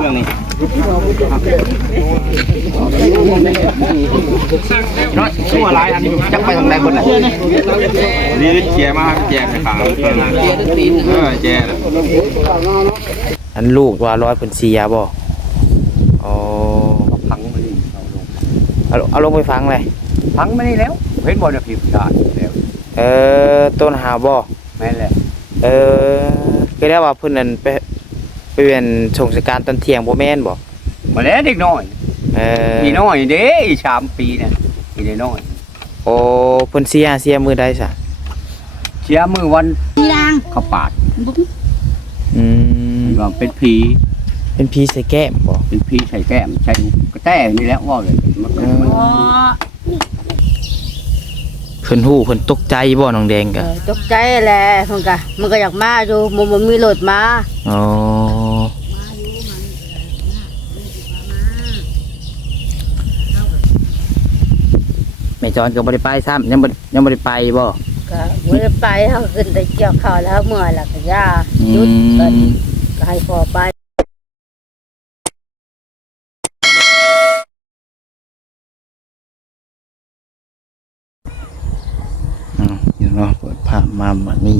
เรื่องนี้น้อยชั่วร้ายอันนี้จักไปทางใดคนน่ะนี่เจียมาเจียไปขังเออเจียอันลูกว่าร้อยเพิ่นเสียบ่อ๋อพังมานี่เอาเอาลงไปฟังเลยพังมานี่แล้วเห็นบ่เนี่ยผิดได้แล้วเออต้นหาบ่แม่นแหละเออคือได้ว่าเพิ่นนั่นไป ไปเรียนส่งสการตอนเที่ยงบ่แม่นบ่มาแล้วเด็กน้อยเอออีน้อยเด้อีสามปีเนี่ยอีน้อยโอ้เพิ่นเสียเสียมือใดซะเชียมือวันลางเขาปาดบุ้งอืมว่าเป็นผีเป็นผีใส่แก้มบ่เป็นผีใส่แก้มใส่กระแต้นี่แหละว่าเลยมันเป็นอ๋อเพิ่นฮู้เพิ่นตกใจบ่น้องแดงเอก็อตกใจแหละมันก็มันก็อยากมาอยู่มันบ่มีรถมาอ๋อ จอนก็บ่ได้ไปซ้ำยังบ่ยังบ่ได้ไปบ่ก็บ่ได้ไปเฮาขึ้นแต่เกี่ยวข้าวแล้วเมื่อยแล้วก็ย่าหยุดอืมก็ก็ให้พ่อไปอืมอยู่เนาะเปิดภาพมาบัดนี้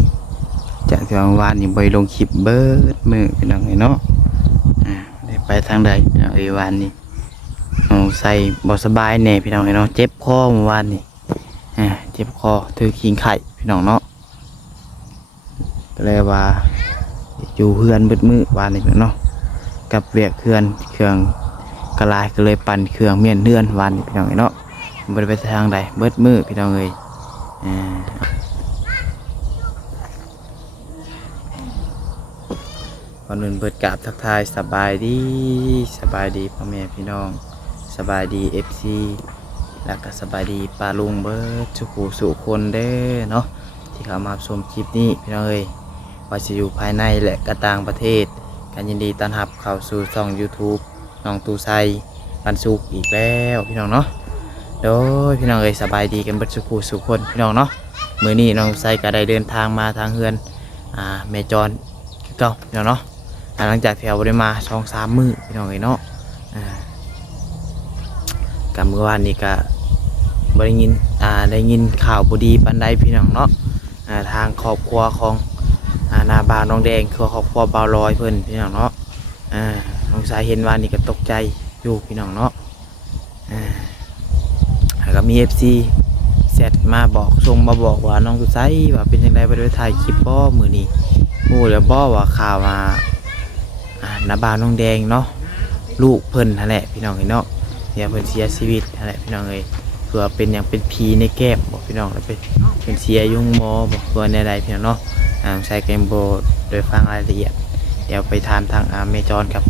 จากที่วานนี่บ่ได้ลงคลิปเบิดมื้อพี่น้องเอ้ยเนาะอ่าได้ไปทางใดพี่น้องเอ้ยวานนี้ เอาใส่บ่สบายแน่พี่น้องเอ้ยเนาะเจ็บคอเมื่อวานนี้อ่าเจ็บคอถือขิงไข่พี่น้องเนาะก็เลยว่าอยู่เฮือนบิดมือวานนี้พี่น้องเนาะกับเวียกเครื่องเครื่องกระลายก็เลยปั่นเครื่องเมียนเฮือนวานนี้พี่น้องเนาะบ่ได้ไปทางใดเบิดมือพี่น้องเอ้ยอ่าอนอื่นเปิดกราบทักทายสบายดีสบายดีพ่อแม่พี่น้อง บายดีเอฟซีแล้วก็สบายดีปาลุงเบิร์ดสุขูสุคนเด้อเนาะที่เข้ามาชมคลิปนี้พี่น้องเอ้ยว่าจะอยู่ภายในและกระต่างประเทศกันยินดีต้อนรับเข้าสู่ช่อง YouTube น้องตูไซปันสุกอีกแล้วพี่น้องเนาะโดยพี่น้องเอ้ยสบายดีกันเบิดสุขูสุคนพี่น้องเนาะมือนี้น้องไซก็ได้เดินทางมาทางเฮือนอ่าแม่จอนเก่าพี่น้องเนาะหลังจากที่เราได้มาสองสามมือพี่น้องเอ้ยเนาะอ่า กับเมื่อวานนี้ก็บได้ยินอ่าได้ยินข่าวบดีปันไดพี่น้องเนาะอ่าทางครอบครัวของอานาบาวน้องแดงคือครอบครัวบาวลอยเพิ่นพี่น้องเนาะอ่าน้องสายเห็นว่านี่ก็ตกใจอยู่พี่น้องเนาะอ่าแล้วก็มีเอฟซีเสร็จมาบอกส่งมาบอกว่าน้องสุไซว่าเป็นยังไงไปด้วยถ่ายคลิปบ่มือนี้โอ้แล้วบ่ว่าข่าวมาอ่านาบาวน้องแดงเนาะลูกเพิ่นนั่นแหละพี่น้องเอ้ยเนาะ สียเพิ่นเสียชีวิตนั่นแหละพี่น้องเอ้ยเผื่อเป็นอย่างเป็นผีในแก้มบอกพี่น้องแล้วเป็นเป็นเสียยุ่งหมอบอกเพื่อในใดพี่น้องเนาะอ่าใช้เกมโบโดยฟังรายละเอียด เดี๋ยวไปถามทางอาเมจอนกับ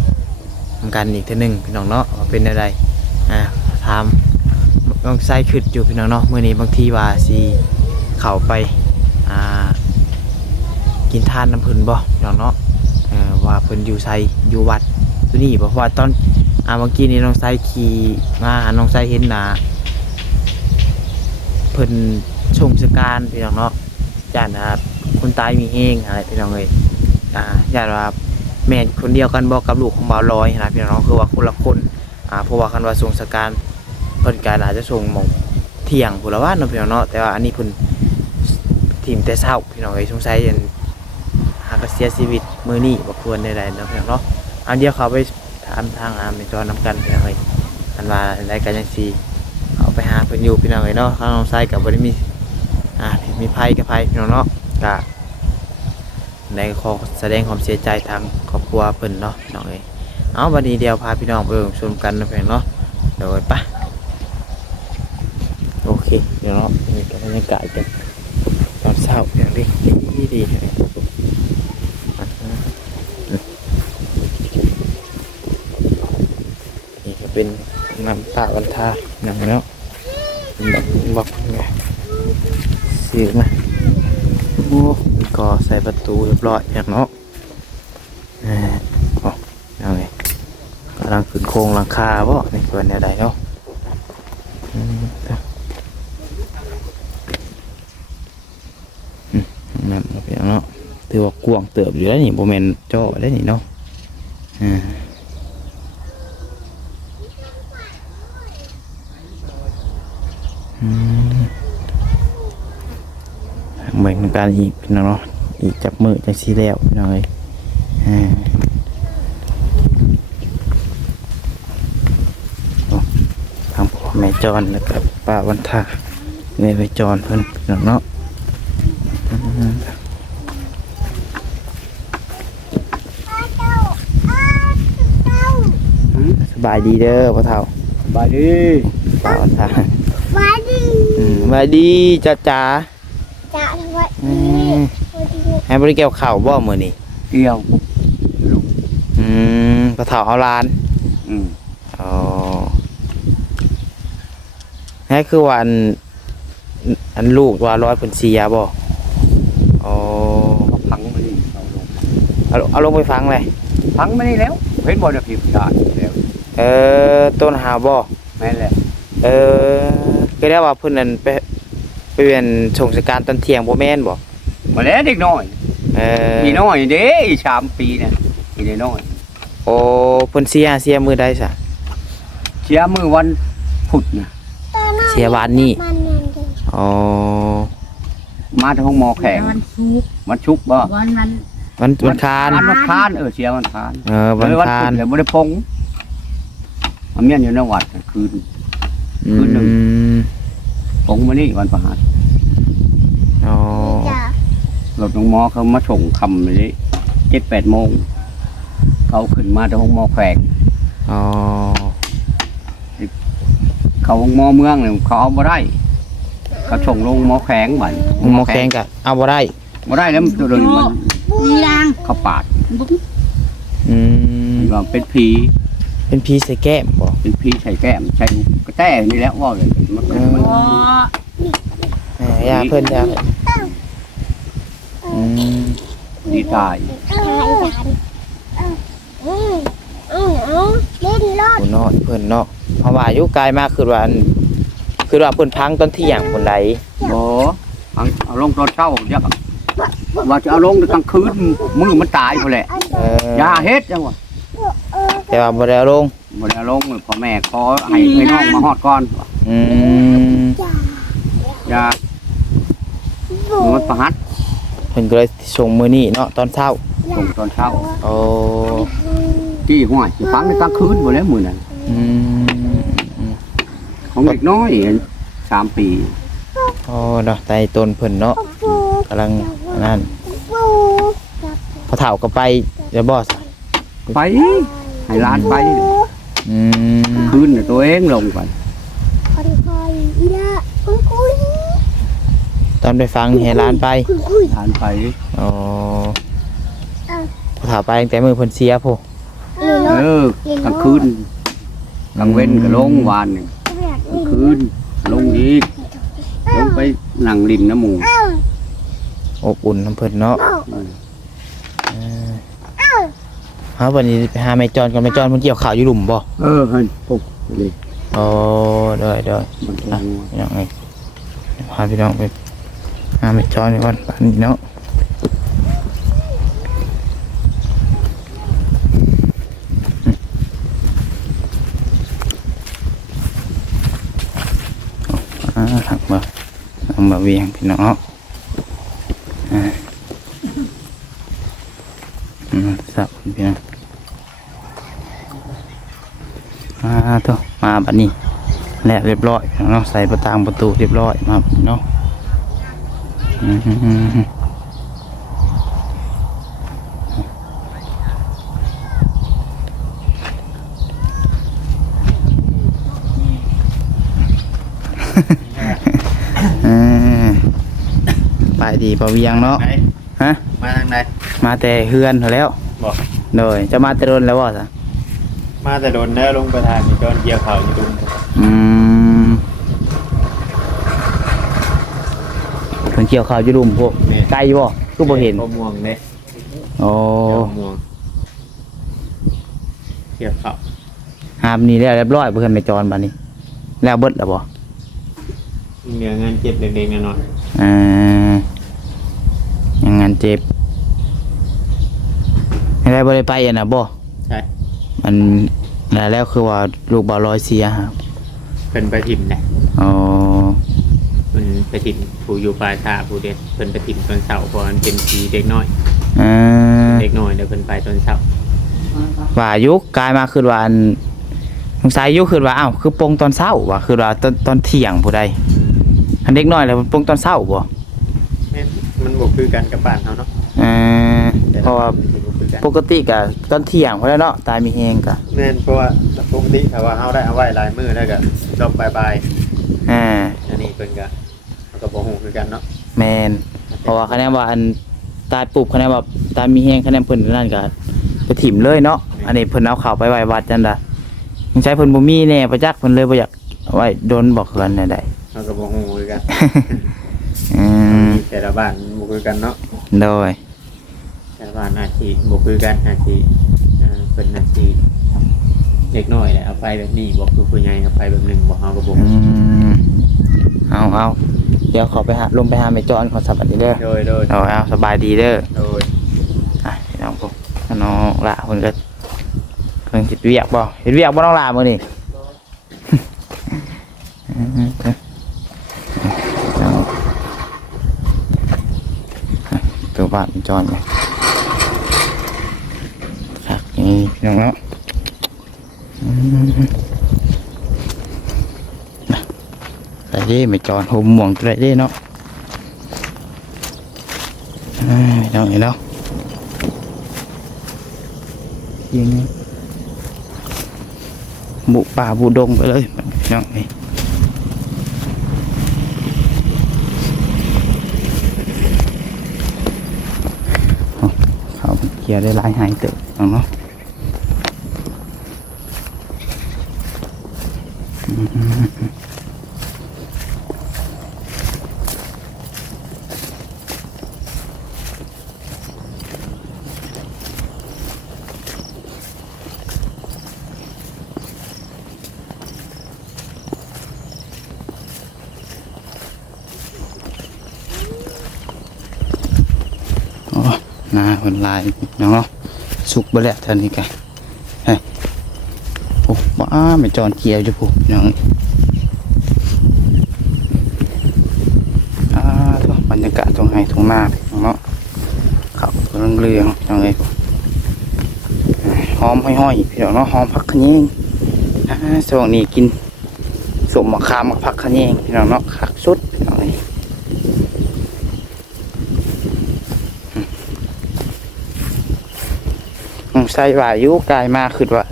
ทำการอีกทีหนึ่งพี่น้องเนาะว่าเป็นอะไรอ่าถามต้องใส่ขึ้นอยู่พี่น้องเนาะเมื่อนี้บางทีว่าสีเข้าไปอ่ากินทานน้ำพึ่นบ่พี่น้องเนาะอ่อว่าเพิ่นอยู่ไสอยู่วัดตัวนี้เพราะว่าตอน อ่าเมื่อกี้นี้น้องไซขี่มาหาน้องไซเห็นหนาเพิ่นชงสการพี่น้องเนาะญาตินะครับคนตายมีเฮงอะไรพี่น้องเอ้ยอ่าญาติว่าแม่คนเดียวกันบอกกับลูกของบ่าวลอยนะพี่น้องคือว่าคนละคนอ่าเพราะว่าคันว่าชงสการเพิ่นก็อาจจะส่งมองเที่ยงพุ่นละว่าเนาะพี่น้องเนาะแต่ว่าอันนี้เพิ่นทีมแต่เช้าพี่น้องเอ้ยสงสัยอันหากเสียชีวิตมือนี่บ่ควรใดๆเนาะเพียงเนาะอันเดียวเขาไปามทางอามในจอนำกันเพียงเลยอันว่าได้กันยังซีเอาไปหาเพิ่นอยู่พี่น้องเลยเนาะข้างน้องไซกับบ่ได้มีอ่ามีภัยกับภัยพี่น้องเนาะก็ได้ขอแสดงความเสียใจทางครอบครัวเพิ่นเนาะพี่น้องเอ้ยเอาวันนี้เดียวพาพี่น้องไปชมกันนะเพียงเนาะเดี๋ยวไปโอเคเดี๋ยวเนาะนี่ก็บรรยากาศกันตอนเช้าอย่างดีดีดี เป็นน้ำตาวันทาอย่างแล้วเป็นแบบบอกไงซื้อมาโอ้ก็ใส่ประตูเรียบร้อยอย่างเนาะอ่าโอ้ยังไงกำลังขึ้นโครงหลังคาบ่ในส่วนแนใดเนาะอืมเด้ออืมนั่นเปอย่างเนาะถือว่ากวางเติบอยู่แล้วนี่โมเมนจ่อได้นี่เนาะอ่าอืม เหมือนกันอีกพี่น้องเนาะอีกจับมือจังสีแล้วพี่น้องเอ้ยอ่าโอ้ทางพ่อแม่จอนแล้วก็ป้าวันทาในไปจอนเพิ่นพี่น้องเนาะอืมสบายดีเด้อพ่อเฒ่าบายดีป้าวันทามาดีอืมสบายดีจ้าจ๋าจะทำไว้ อืมให้บริเกี่ยวข่าวบ่มื้อนี้เกี่ยวอืมพ่อเฒ่าเอาหลานอืมอ๋อนี่คือว่าอันอันลูกว่าร้อยเพิ่นเสียบ่อ๋อพังมานี่เอาลงเอาเอาลงไปฟังเลยพังมานี่แล้วเห็นบ่ได้พิมพ์ได้แล้วเออต้นหาบ่แม่นแหละเออก็ได้ว่าเพิ่นนั่นไปไป เรียนส่งราชการตอนเที่ยงบ่แม่นบ่มาแล้วเด็กน้อยเอออีน้อยเด้อีสามปีเนี่ยอีน้อยโอ้เพิ่นเสียเสียมื้อใดซะเชียมือวันพุธน่ะเสียวันนี้มันนั่นเองอ๋อมาที่ห้องหมอแข็งวันศุกร์วันชุกร์บ่วันนั้นวันวันคานวันคานเออเสียวันคานเออวันเออคานพุธเลยบ่ได้พงมันเมียนอยู่ในวัดน่ะคืนอืคืนหนึ่ง มพงมานี่วันประหารอ๋อจ้ะรถน้องหมอเขามาส่งคำเลยเจ็ดแปดโมง เขาขึ้นมาที่ห้องหมอแขวงอ๋อเขาห้องหมอเมืองเนี่ยเขาเอาบ่ได้ เขาส่งลงหมอแขวงบัดหมอแข้งก็เอาบ่ได้บ่ได้แล้วมันตัวเดินมันมีรางเขาปาดบุ๊กอืมมันว่าเป็นผี เป็นพีใส่แก้มบ่เป็นผีใส่แก้มใส่กระแต้นี่แหล้วว่าเลยมันก็มันพออ่าอย่าเพิ่นอย่าเพิ่นอืมดีตายใช่จ้ะอืมอืมอืมเล่นรถผู้นอดเพิ่นเนาะเพราะว่าอายุกายมากคือว่าอันคือว่าเพิ่นพังตอนเที่ยงคนใดบ่เอาเอาลงตอนเช้าเดี๋ยวว่าจะเอาลงกลางคืนมือมันตายไปแหละเออยาเฮ็ดจังวะ แต่ว่าบ่ได้เอาลงบ่ได้เอาลงพ่อแม่ขอให้ให้น้องมาฮอดก่อนอืมยามันประหัดเพิ่นก็เลยส่งมื้อนี้เนาะตอนเช้าส่งตอนเช้าโอ้ที่ห้วยสิฟังในกลางคืนบ่แล้วมื้อนั้นอืมอืมของเด็กน้อยสามปีโอ้เนาะใต้ต้นเพิ่นเนาะกำลังอันนั่นปูพอเฒ่าก็ไปเดี๋ยวบอสไป ให้หลานไปอืมคืนน่ะตัวเองลงไปคอยคอยอีละคุยคุยตอนไปฟังให้ร้านไปคุยคุยหลานไปอ๋อพอเฒ่าไปตั้งแต่มื้อเพิ่นเสียพุเล่นรเอถอกลางคืนกลางเว้นก็ลงวานหนึงแบบกลางเล่นคืนลงอีกลงไปนั่งริมน้ำหมูอ้าวอบอุ่นน้ำเพิ่นเนาะ อืม เฮาวันนี้ไปหาแม่จอนกับแม่จอนเพิ่นเกี่ยวข้าวอยู่หลุมบ่เออเฮ้ยปุ๊บนี่อ๋อเด้อเด้อมันเป็นอะงัวพี่น้องเอ้ยพาพี่น้องไปหาแม่จอนก่อนป่านนี้เนาะอ่าหักมาเอามาเวียงพี่น้องเนาะอ่าอืมสับพี่น้องอ่าตัวมา บัดนี้แล้วเรียบร้อยเนาะใส่ประตางประตูเรียบร้อยมาเนาะอืมอ่าไปดีปะเวียงเนาะไหนฮะมาทางไหนมาแต่เฮือนเท่าแล้วบอกโดยจะมาแต่โดนแล้วบ่ซะ มาแต่โดนแล้วลงประธานมีก้อนเกี่ยวเขาอยู่ตรงอืมเพิ่นเกี่ยวข้าวอยู่รุมพวกไกลบ่คือบ่เห็นมะม่วงเนี่ยโอ้มะม่วงเกี่ยวเขาหามนี่แล้วเรียบร้อยเพิ่นไปจรบัดนี้ แล้วเบิดแล้วบ่เหนืองานเจ็บเด็กๆน้อยอ่ายังงานเจ็บให้ได้บ่ได้ไปอะนะบ่ๆใช่ มันแล้วแล้วคือว่าลูกบ่าวลอยเสียครับเพิ่นไปถิ่มนะอ๋อเพิ่นไปถิ่มผู้อยู่ปลายทาผู้เด็ดเพิ่นไปถิ่มตอนเช้าเพราะมันเป็นสีเด็กน้อยอ่าเด็กน้อยเดี๋ยวเพิ่นไปตอนเช้าว่ายุคกลายมาคือว่าอันสงสัยยุคคือว่าอ้าวคือปงตอนเช้าว่าคือว่าตอนตอนเที่ยงผู้ใดอันเด็กน้อยแล้วมันปงตอนเช้าบ่แม่นมันบ่คือกันกับบ้านเฮาเนาะอ่าเพราะว่า ปกติก็ตอนเที่ยงพอแล้วเนาะตายมีแฮงก็แม่นเพราะว่าปกติถ้าว่าเฮาได้เอาไว้หลายมื้อแล้วก็ดอกบายอ่าๆอันนี้เพิ่นก็มันก็บ่ฮู้คือกันเนาะแมนเพราะว่าคะแนนว่าอันตายปุบคะแนนว่าตายมีแฮงคะแนนเพิ่นนั่นก็ไปถิ่มเลยเนาะอันนี้เพิ่นเอาเข้าไปไว้วัดจังได๋ยังใช้เพิ่นบ่มีแน่ประจักษ์เพิ่นเลยบ่อยากเอาไว้โดนบอกกันได้ได้เฮาก็บ่ฮู้คือกันอืมแต่ละบ้านบ่คือกันเนาะ โดย แต่ละบ้านอาชีพบ่คือกันอาชีพเอ่อเพิ่นอาชีพเด็กน้อยแหละเอาไปแบบนี้บ่คือผู้ใหญ่เอาไปแบบหนึงบ่เฮาก็บ่อืฮู้มเอาเอาเดี๋ยวขอไปหาลงไปหาแม่จอนขอสวัสดีเด้อโดยโดยเอาเอาสบายดีเด้อโดยอะพี่น้องพวกน้องละเพิ่นก็เพิ่นเฮ็ดเวียกบ่เฮ็ดเวียกบ่น้องละมื้อนี้เอาตัวบ้านแม่จอนไงครับ นี่พี่น้องเนาะอืมน่ะไปเด้ไม่จอนห่มหม่วงตัวใดเด้เนาะอ่าพี่น้องเห็นแล้วยิงบุป่าบุดงไปเลยพี่น้องนี่เขาเกียร์ได้หลายหายเติบน้องเนาะ นาคนลายเนาะสุกไปแล้วท่านี้กันเฮ้โอ้บ้าไม่จอนเกียร์อยู่ปุ๊น้องอ่าตัวบรรยากาศตรงไห้ตรงหน้าเนาะขับเรื่องเรื่องๆน้องหอมห้อยๆพี่น้องเนาะหอมผักขะแยงอ่าช่วงนี้กินสมมะขามกับผักขะแยงพี่น้องเนาะคักสุดพี่น้องเอ้ย อืม ใส่ว่ายุกลายมาคือว่า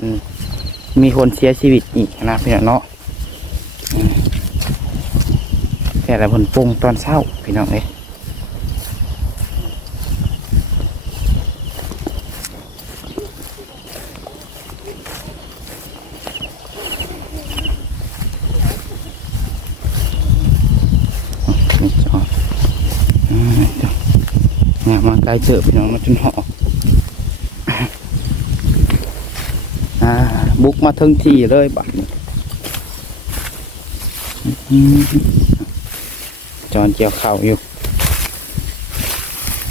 มีคนเสียชีวิตอีกนะพี่น้องเนาะแต่ละผลปรุงตอนเช้าพี่น้องเอ้ยนี่จออืมเดี๋ยวงามาไกลเจอพี่น้องมาจนหอก อ่า บุกมาถึงที่เลยบัดนี้อื้อหือจอนเกี่ยวเข่าวอยู่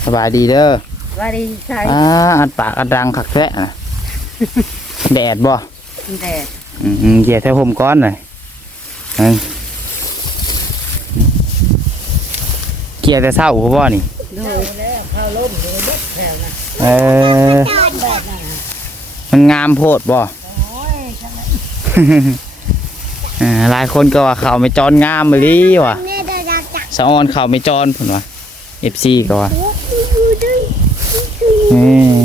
สบายดีเด้อว่าดีใช่อ่าอัดปากอัดดังคักแท้น่ะแดดบ่แดดอืมๆเกี่ยวใส่ผมก้อนหน่อยเอิ่มเกี่ยวแต่เศร้าบ่นี่ดูแล้วเข้าล่มเลยเด็ดแถวนะเออมันงามโพดบ่อ่า หลายคนก็ว่าเขาไม่จอนงามเลยว่ะสะออนเขาไม่จอนผนว่าเอฟซีก็ว่าเออ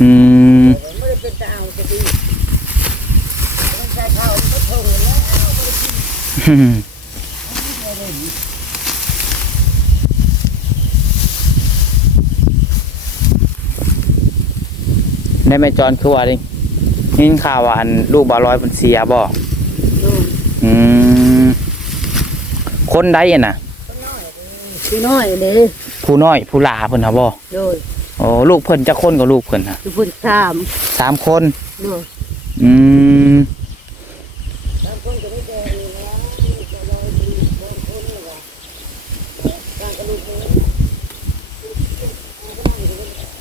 อืม ได้ไม่จอนคือว่าดินี่ข่าวว่าอันลูกบาร้อยเป็นเสียบ่ดูอืมคนใดอะน่ะพี่น้อยเลยผู้น้อย ผู้หลาเพิ่นฮะบ่โดยโอ้ลูกเพิ่นจะคนกับลูกเพิ่นฮะทุกคนสามสามคนโดยอืม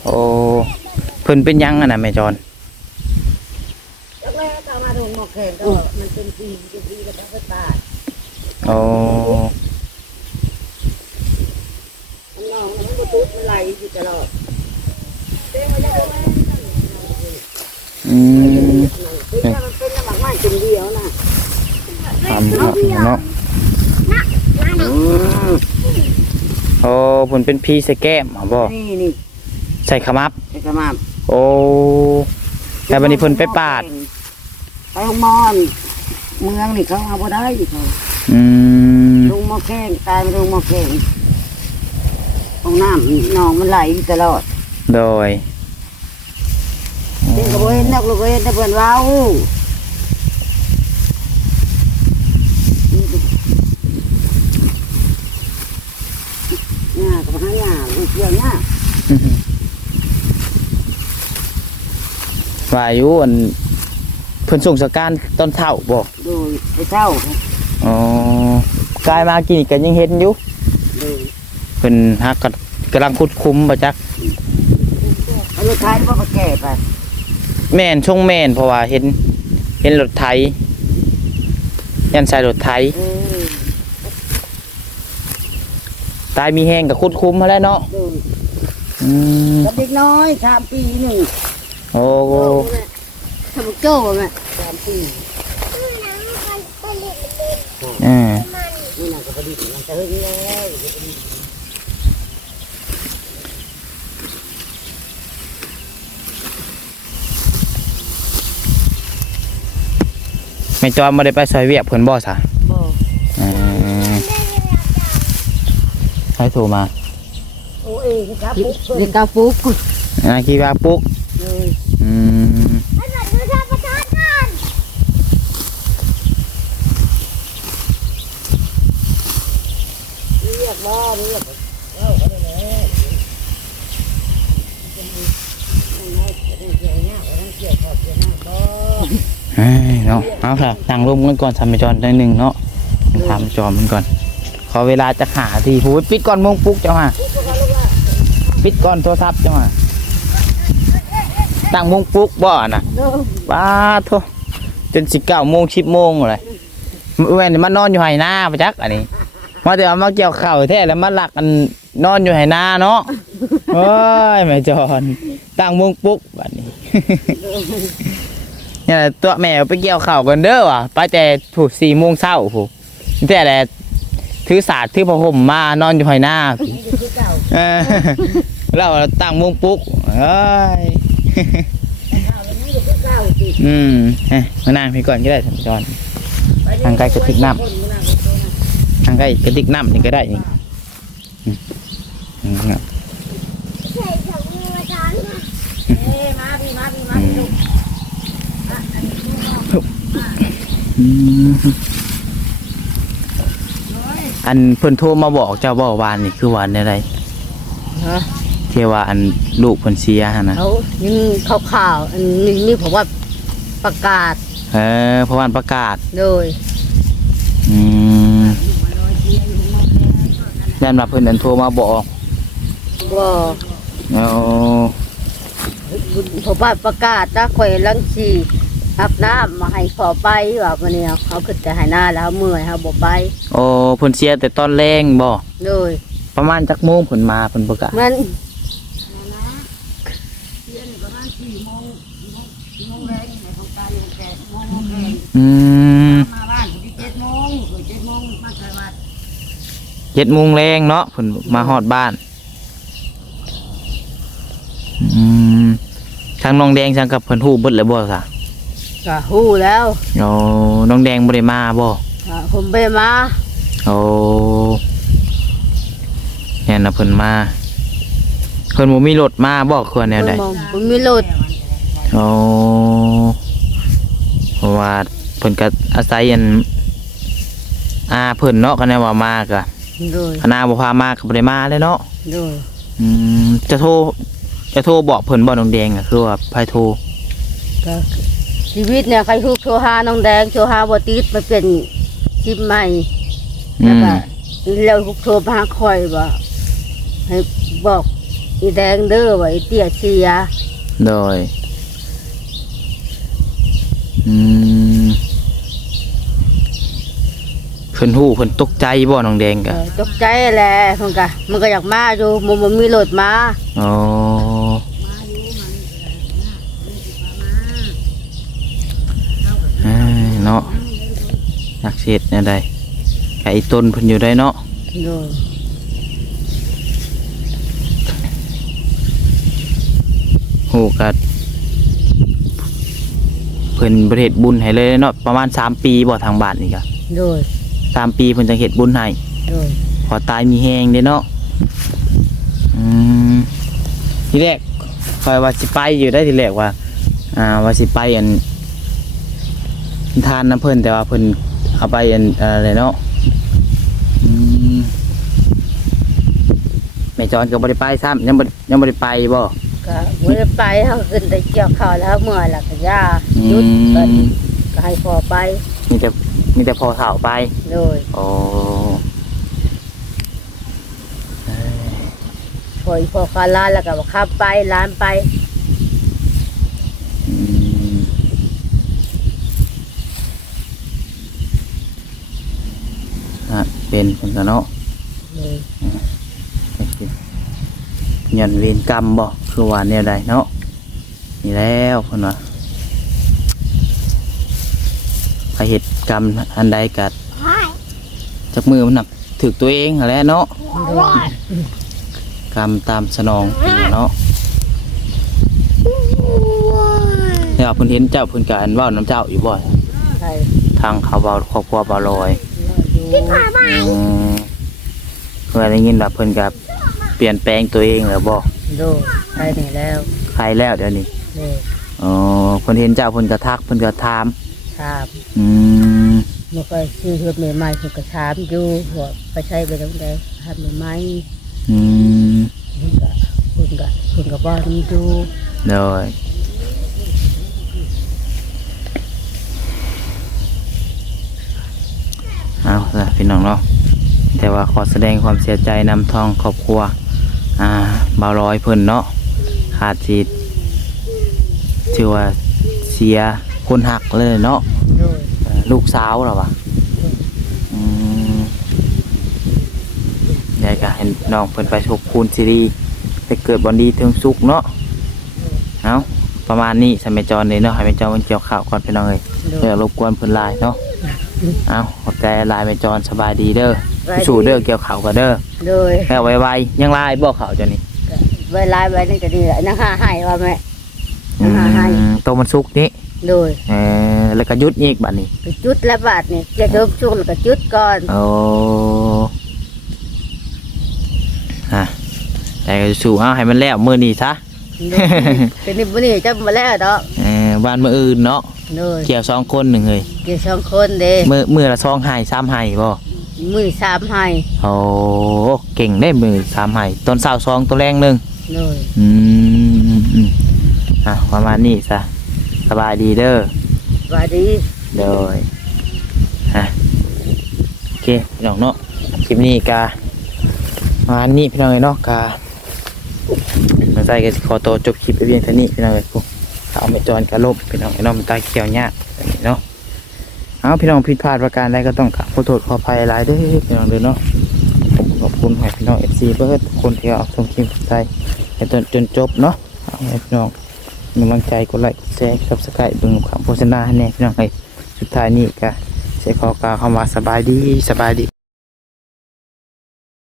โอ้เพิ่นเป็นหยังอะนะแม่จอนแล้วก็เอามาถึงหมอกแขนก็มันเป็นปีเป็นปีแล้วก็ไปตายโอ้มันนองมันก็ตุ๊ดมันไหลอยู่ตลอดเต้ไม่ได้เลยอืมคือถ้ามันเป็นน้ำหมักไม้กินเดียวนะทำเนาะเนาะโอ้เพิ่นเป็นพี่ใส่แก้มเหรอบ่นี่นี่ใส่ขมับไอ้กระมาม โอ้แต่วันนี้เพิ่นไปปาด ไปห้องมอน เมืองนี่เขาเอาบ่ได้เขาอืมลงหมอแข้งตายไปลงหมอแข้งห้องน้ำหนองมันไหลอยู่ตลอดโดยเด็กก็บ่เห็นนักลูกก็เห็นแต่เพิ่นเว้าหน้ากับหางหน้าลูกเดียวหน้า ว่าอยู่อันเพิ่นส่งสการตอนเช้าบ่โดยไปเช่าอ๋อกายมากินนี่ก็ยังเห็นอยู่โดยเพิ่นฮักก็กำลังคุดคุมบ่จักเอาลูกชายบ่มาแก่ไปแม่นชงแม่นเพราะว่าเห็น เห็นรถไถยันใส่รถไถเออตายมีแห้งก็คุดคุมมาแล้วเนาะโดยอืม กับเด็กน้อยสามปีหนึ่งโอ้ทำโจ้แม่สามปีอ่านี่น่ะก็ประดิษฐ์มันจะเฮิงแล้วแม่จอยบ่ได้ไปซอยเวียกเพิ่นบ่ซะบ่อืมให้โทรมาโอ้เอ้นี่ครับปุ๊กเด็กกาปุ๊ก นาคีว่าปุ๊กเลยอืมเรียกบ่เรียกเอ้าก็ได้แล้เกี่ยวหน้าเกี่ยวขอบเกี่ยวหน้าบ่เอ้ยเนาะเอาค่ะนั่งร่มกันก่อนทำไปจอนได้หนึ่งเนาะทำจอมันก่อน ขอเวลาจะหาทีพูดปิดก่อนมงปุ๊กเจ้ามาปิดก่อนโทรศัพท์เจ้ามา ตั้งมงปุ๊กบ่อน่ะเด้อป้าโทจนสิบเก้าโมงสิบโมงเลยแม่นมานอนอยู่ไหหน้าปะจักอันนี้ มาแต่ว่ามาเกี่ยวเข่าแท้แล้วมาหลักอันนอนอยู่ไหหน้าเนาะโอ้ยแม่จอนตั้งมงปุ๊กบัดนี้เนี่ยตัวแม่ไปเกี่ยวเข่ากันเด้อว่ะไปแต่ถูกสี่โมงเช้าผูแต่แต่ถือศาสตร์ถือผ้าห่มมานอนอยู่ไหหน้าพี่นี่คือเก่าเราตั้งมงปุ๊กเอ้ย อืมเอ้มานั่งพี่ก่อนก็ได้ท่านผู้ชมทางไกลกระติกน้ำทางใกล้กระติกน้ำนี่ก็ได้นี่อืมอืมครับเอ้มาพี่อืมอันเพิ่นโทรมาบอกเจ้าบ่าวานนี่คือวานอะไรฮะ ทว่าอันลูกเพิ่นเสียหั่นนะเขายังข่าวข่าวๆอันนี้นี่ผมว่าประกาศเออเพราะวานประกาศ โดยอืมยันว่าเพิ่นอันโทรมาบอกว่าเอาผมว่าประกาศนะข่อยลังชีอาบน้ำมาให้ขอไปว่าวันนี้เขาขึ้นแต่หายหน้าแล้วเมื่อยเขาบอกไปโอ้เพิ่นเสียแต่ตอนแรงบ่โดยประมาณจักโมงเพิ่นมาเพิ่นประกาศ มัน อืมมาบ้านที่เจ็ดโมงเจ็ดโมงมาใส่บาตรเจ็ดโมงแรงเนาะเพิ่นมาฮอดบ้าน อืมทางน้องแดงจังกับเพิ่นฮู้เบิดแล้วบ่ซะก็หู้แล้วโอ้น้องแดงบ่ได้มาบ่อ่าผมไปมาโอ้เนี่ยนะเพิ่นมาเพิ่นบ่มีรถมาบ่ควรแนวใดผมบอกผมมีรถโอ้เพราะว่า เพิ่นก็อาศัยอันอาเพิ่นเนาะก็แนวว่ามาก็โดยคณะบ่พามาก็บ่ได้มาเลยเนาะโดยอืมจะโทรจะโทรบอกเพิ่นบ่น้องแดงอะคือว่าไผโทรก็ชีวิตเนี่ยใครทุกโชหาน้องแดงโชหาบติดมาเป็นชิมใหม่อืแล้วมก็เราทุกโทรมาหาคอยว่าให้บอกอีแดงเด้อว่าไอเตี้ยเสียโดยอืม เพิ่นฮู้เพิ่นตกใจบ่น้องแดงเอกะอตกใจแหละมันก็มันก็อยากมาอยู่มันมันมีรถมาอ๋อเอ้ยเนาะนักเสียดแนวใดไก่ต้นเพิ่นอยู่ได้เนาะโดยฮู้กัดเพิ่นบ่ได้เฮ็ดบุญให้เลยเนาะประมาณ3ปีบ่ทางบ้านนี่กะโดย 3ปีเพิ่นจังเฮ็ดบุญให้โดยพอตายมีแฮงเด้เนาะอืมทีแรกคอยว่าสิไปอยู่ได้ทีแรกว่า อ่าว่าสิไปอันทานน้ำเพิ่นแต่ว่าเพิ่นเอาไปอันอะไรเนาะอืมแม่จอนก็บ่ได้ไปซ้ำยังบ่ยังบ่ได้ไปบ่ก็ไม่ได้ไปเขาขึ้นแต่เกี่ยวข้าวแล้วเมื่อยแล้วก็ย่าอืหยุดก็มก็ให้พอไป มีแต่ มีแต่พอเฒ่าไปโดยโอ้พออีพอคาร้านแล้วก็บอกขับไปร้านไปอืมอะเป็นเพิ่นก็เนาะโดยยันเวรกรรมบ่คือว่าแนวใดเนาะนี่แล้วเพิ่นว่า ไปเหตุกรรมอันใดกัดจักมือมันหนักถึกตัวเองหั้นแหล้วเนาะโดยกรรมตามสนองเพิ่นว่าเนาะแล้วเพิ่นเห็นเจ้าเพิ่นก็อันเว้าน้ำเจ้าอยู่บ่ใช่ทางเขาเว้าครอบครัวบ่ลอยอยู่อืมเพื่อได้ยินว่าเพิ่นก็เปลี่ยนแปลงตัวเองแล้วบ่โดยใช่นี่แล้วใครแล้วเดี๋ยวนี้โดยอ๋อเพิ่นเห็นเจ้าเพิ่นก็ทักเพิ่นก็ถาม ถามอืมมันก็ซื้อเฮือใหม่ๆคือก็ถามอยู่ว่าไปใช้ไปตรงใดทำใหม่อืมๆคุณก็คุณก็คุณก็บอกมันอยู่เลยเอาละพี่น้องเนาะแต่ว่าขอแสดงความเสียใจนำทองครอบครัว อ่าบาวร้อยเพิ่นเนาะขาดจิตถือว่าเสีย คนหักเลยเนาะโดยเอ่อลูกสาวเหรอวะอืมยายก็เห็นน้องเพิ่นไปชกคูณซีรีส์ไปเกิดบอนดีถึงสุกเนาะเอาประมาณนี้สมัยจรเลยเนาะให้แม่จรมันเกี่ยวข่าวก่อนพี่น้องเอ้ยโดยเดี๋ยวรบกวนเพิ่นหลายเนาะเอาขอบใจหลายแม่จรสบายดีเด้อสบายดีสู้เด้อเกี่ยวข่าวกันเด้อโดยแล้วไวๆยังลายบ่ข่าวเจ้านี่เวลาไว้นี่ก็ดีแหละนั่งหาให้ว่าแม่ยังหาให้อืมตัวมันสุกนี้ โดยเออแล้วก็หยุดอีกบัดนี้ไปจุดละบาทนี่จะเริ่มช่วงแล้วก็จุดก่อน โอ้ฮะแต่ก็สู้เอาให้มันแล้วมื้อนี้ซะโดยเป็นนี่บ่นี่จะมาแล้วดอกเออบ้านมื้ออื่นเนาะโดยเกี่ยวสองคนหนึ่งเฮ้ยเกี่ยวสองคนเด้มื้อมื้อละสองไห้สามไห้บ่มือสามให้โอ้เก่งได้มือสามไห้ต้นเสาสองตัวแรงหนึ่งโดย อืมอืมอืมอะประมาณนี้ซะ สบายดีเด้อว่าดีเด้อฮะโอเคพี่น้องเนาะคลิปนี้กาประมาณนี้พี่น้องเอ้ยเนาะกามาใส่กันขอตัวจบคลิปไปเพียงเท่านี้พี่น้องเอ้ยพวกเอาไปจอนกระลบพี่น้องเอ้ยเนาะมันตาเขียวยากแบบนี้เนาะเอาพี่น้องผิดพลาดประการใดก็ต้องขอโทษขออภัยหลายเด้อพี่น้องเด้อเนาะผมขอบคุณให้พี่น้องเอฟซีเบิร์ดทุกคนที่เอาชมคลิปไทยให้จนจนจบเนาะเอาให้พี่น้องมี กำลังใจกดไลค์กดแชร์ซับสไครต์เบิ่งคำโฆษณาให้แน่พี่น้องเอ้ยสุดท้ายนี้ก็ใช้ขอกล่าวคำว่าสบายดีสบายดี